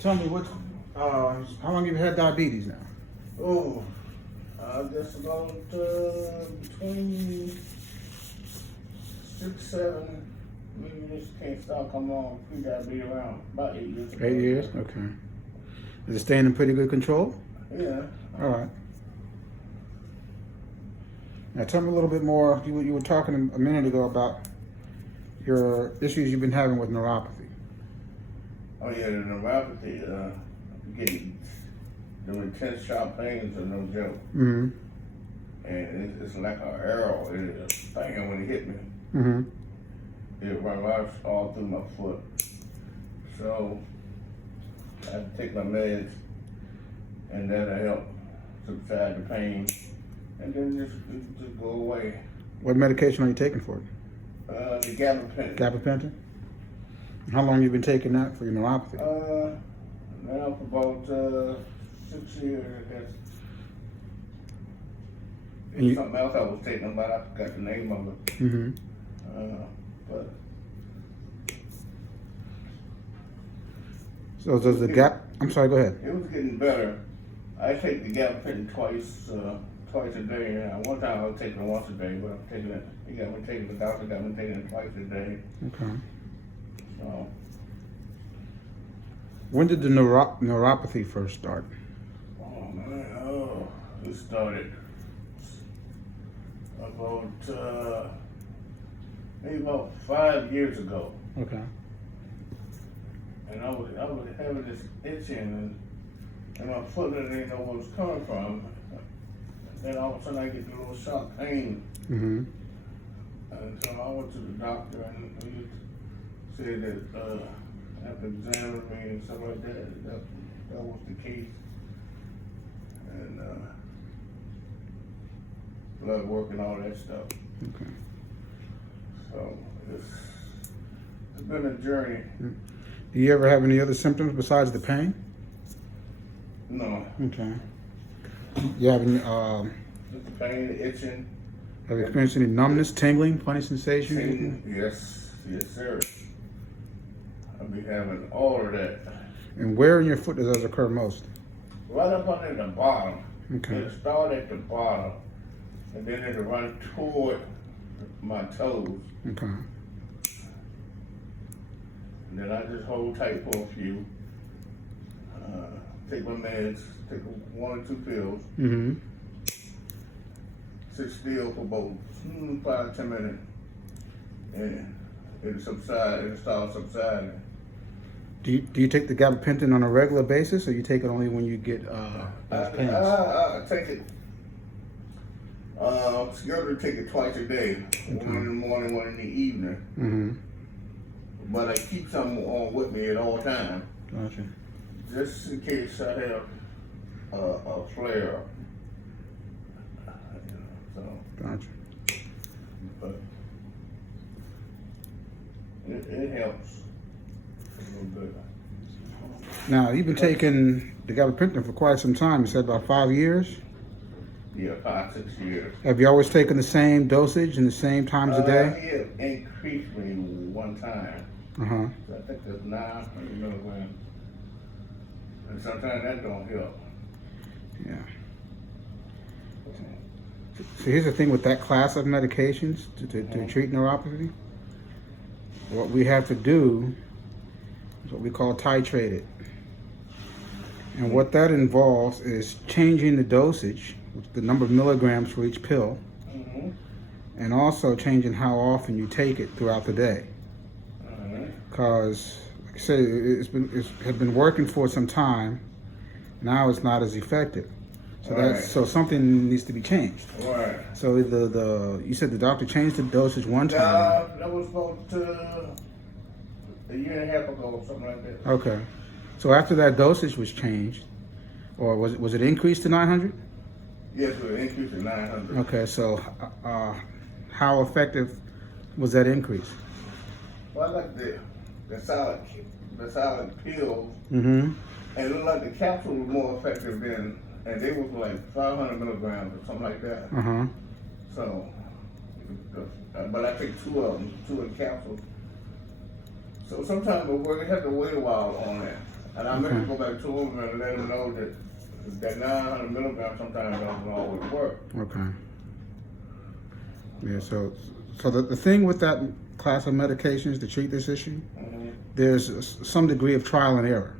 tell me how long have you had diabetes now? Oh, just about between 6, 7. We just can't stop coming on. We gotta be around about 8 years ago. 8 years? Okay. Is it staying in pretty good control? Yeah. All right. Now tell me a little bit more. You were talking a minute ago about your issues you've been having with neuropathy. Oh yeah, the neuropathy. Getting the intense sharp pains are no joke. Mm-hmm. And it's like an arrow. It is bang when it hit me. Mm-hmm. It runs all through my foot. So I have to take my meds, and that'll help subside the pain, and then just go away. What medication are you taking for it? The gabapentin. Gabapentin? How long have you been taking that for your neuropathy? Now for about 6 years, I guess. And Something else I was taking, but I forgot the name of it. Mm-hmm. But So does the I'm sorry, go ahead. it was getting better. I take the gabapentin twice a day. One time I was taking it once a day, but I'm taking it. The doctor got me taking it twice a day. Okay. So When did the neuropathy first start? oh man, it started about maybe about 5 years ago. Okay. And I was having this itching in my foot, and I didn't know where it was coming from. Then all of a sudden I get a little sharp pain. Mm-hmm. And so I went to the doctor, and he said that after examining me and stuff like that was the case. And blood work and all that stuff. Okay. So it's been a journey. Do you ever have any other symptoms besides the pain? No. Okay. You have any, Just the pain, the itching. have you experienced any numbness, tingling, funny sensations? Yes, sir. I'll be having all of that. And where in your foot does that occur most? Right up under the bottom. Okay. It'll start at the bottom, and then it'll run toward my toes. Okay. And then I just hold tight for a few. Take my meds, take 1 or 2 pills. Mm-hmm. Sit still for about 5 to 10 minutes, and it'll subside. It'll start subsiding. Do you take the gabapentin on a regular basis, or you take it only when you get those pains? I take it. I'm scheduled to take it twice a day. Okay. One in the morning, one in the evening. Mm-hmm. But I keep some on with me at all times, Gotcha. just in case I have a flare. So, Gotcha. but it helps a little bit. Now, you've been taking the gabapentin for quite some time. You said about 5 years? Yeah, 5, 6 years. Have you always taken the same dosage and the same times a day? It increased me one time. Uh-huh. So I think that's 900 milligrams. And sometimes that don't help. Yeah. So here's the thing with that class of medications to treat neuropathy. What we have to do is what we call titrate it. And what that involves is changing the dosage, the number of milligrams for each pill, and also changing how often you take it throughout the day. Because, like I say, it has been working for some time. Now it's not as effective. So so something needs to be changed. Right. So you said the doctor changed the dosage one time. That was about a year and a half ago or something like that. Okay. So after that dosage was changed, or was it increased to 900? Yes, it increased to 900. Okay. So how effective was that increase? Well, I like the solid pills, Mm-hmm. and it looked like the capsule was more effective than, and they was like 500 milligrams or something like that. Uh-huh. So, but I take 2 of them, 2 of the capsules. So sometimes we have to wait a while on that. And I meant to go back to them and let them know that 900 milligrams sometimes doesn't always work. Okay. Yeah, so the thing with that class of medications to treat this issue, there's some degree of trial and error.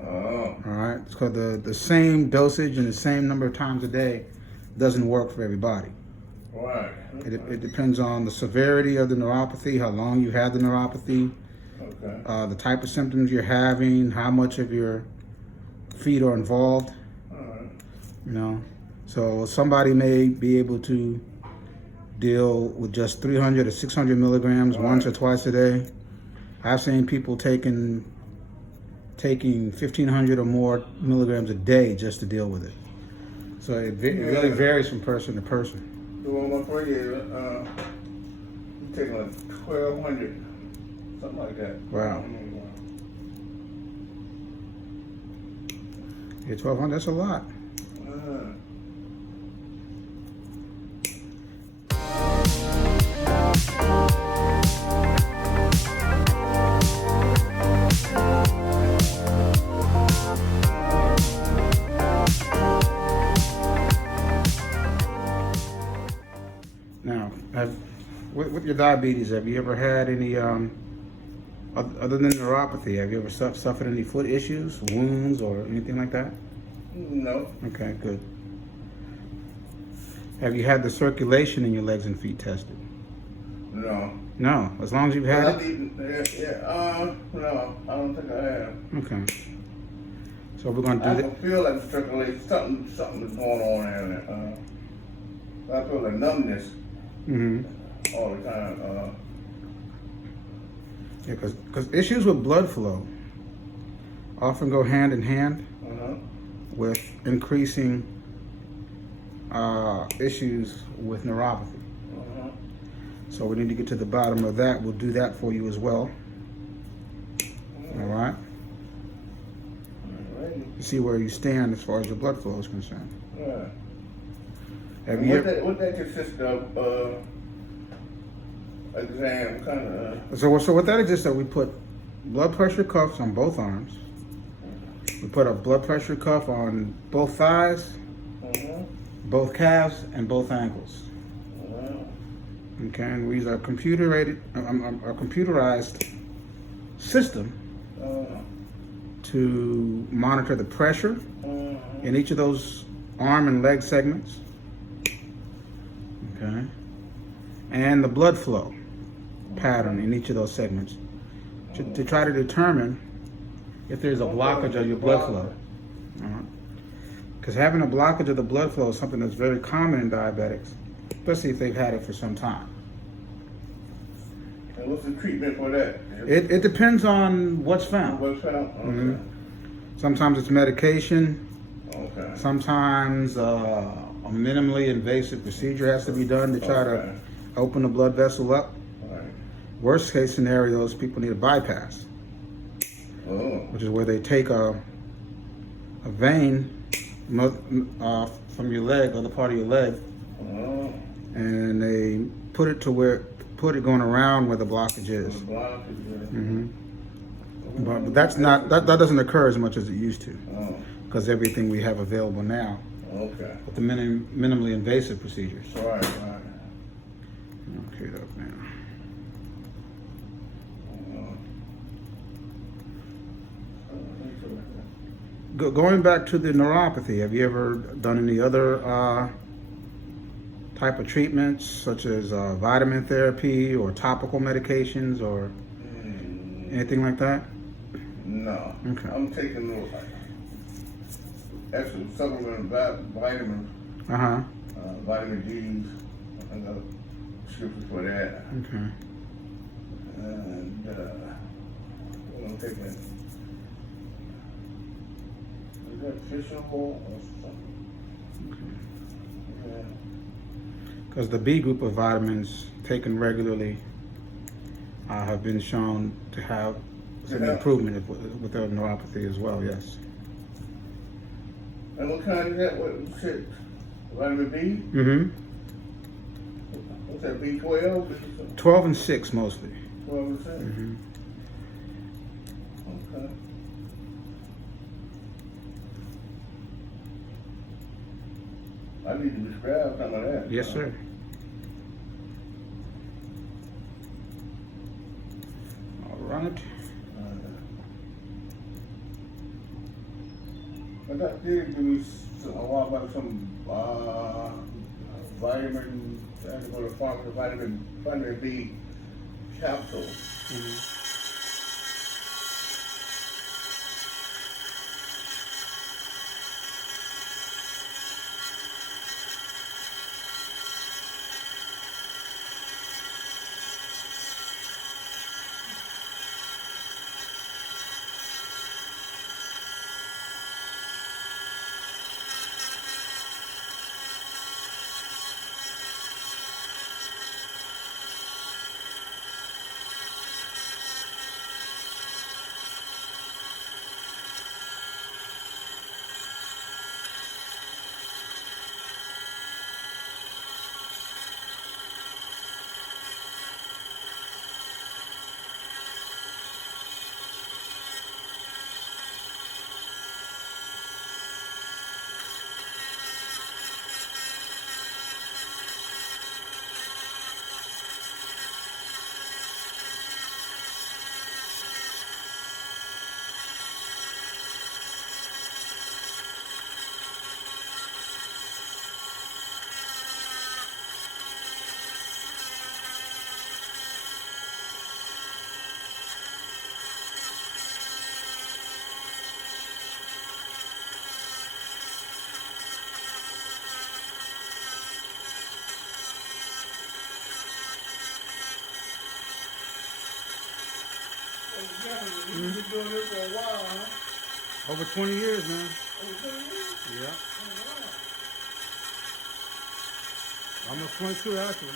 Oh. All right, so the same dosage and the same number of times a day doesn't work for everybody. Right. It depends on the severity of the neuropathy, how long you had the neuropathy, Okay. the type of symptoms you're having, how much of your feet are involved. All right. You know, so somebody may be able to deal with just 300 or 600 milligrams once or twice a day. I've seen people taking 1,500 or more milligrams a day just to deal with it. So it really varies from person to person. The one my friend is, he's taking like 1,200, something like that. Wow. Yeah, 1,200, that's a lot. Now, with your diabetes, have you ever had any, other than neuropathy, have you ever suffered any foot issues, wounds, or anything like that? No. Okay, good. Have you had the circulation in your legs and feet tested? No. No, as long as you've had it? No, I don't think I have. Okay. So we're going to do I that. can feel like circulation, something is going on there. I feel like numbness all the time. Yeah, because issues with blood flow often go hand in hand with increasing issues with neuropathy. So we need to get to the bottom of that. We'll do that for you as well. All right? To see where you stand as far as your blood flow is concerned. Yeah. Have you What that consists of? Exam, kind of. So with that exists, we put blood pressure cuffs on both arms. We put a blood pressure cuff on both thighs, both calves, and both ankles. Okay, and we use our computerized system to monitor the pressure in each of those arm and leg segments. Okay, and the blood flow pattern in each of those segments to try to determine if there's a blockage of your blood flow. Because having a blockage of the blood flow is something that's very common in diabetics, especially if they've had it for some time. And what's the treatment for that? It depends on what's found. What's found? Okay. Sometimes it's medication. Okay. Sometimes a minimally invasive procedure has to be done to try to open the blood vessel up. Worst case scenarios, people need a bypass, which is where they take a vein from your leg, other part of your leg, and they put it going around where the blockage is. But that doesn't occur as much as it used to, because everything we have available now with the minimally invasive procedures. Right. Okay, up now. Going back to the neuropathy, have you ever done any other type of treatments, such as vitamin therapy or topical medications or anything like that? No. Okay. I'm taking extra supplement vitamins. Vitamin D's. I got scriptures for that. Okay. And what I'm taking. Is that fish oil or something? Yeah. Because the B group of vitamins taken regularly have been shown to have some improvement with their neuropathy as well, yes. And what kind is that? What shit? Vitamin B? What's that, B12? 12 and 6 mostly. 12 and 6? Okay. I need to describe some of that. Yes, sir. All right. I got did give me a while about some vitamin, I had to go to the pharmacy, vitamin B capsule. You've been doing this for a while, huh? Over 20 years now. Over 20 years? Yeah. Oh, Almost 22 actually.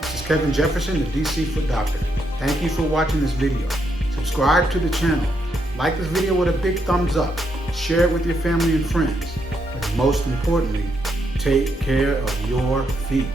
This is Kevin Jefferson, the DC Foot Doctor. Thank you for watching this video. Subscribe to the channel. Like this video with a big thumbs up. Share it with your family and friends. But most importantly, take care of your feet.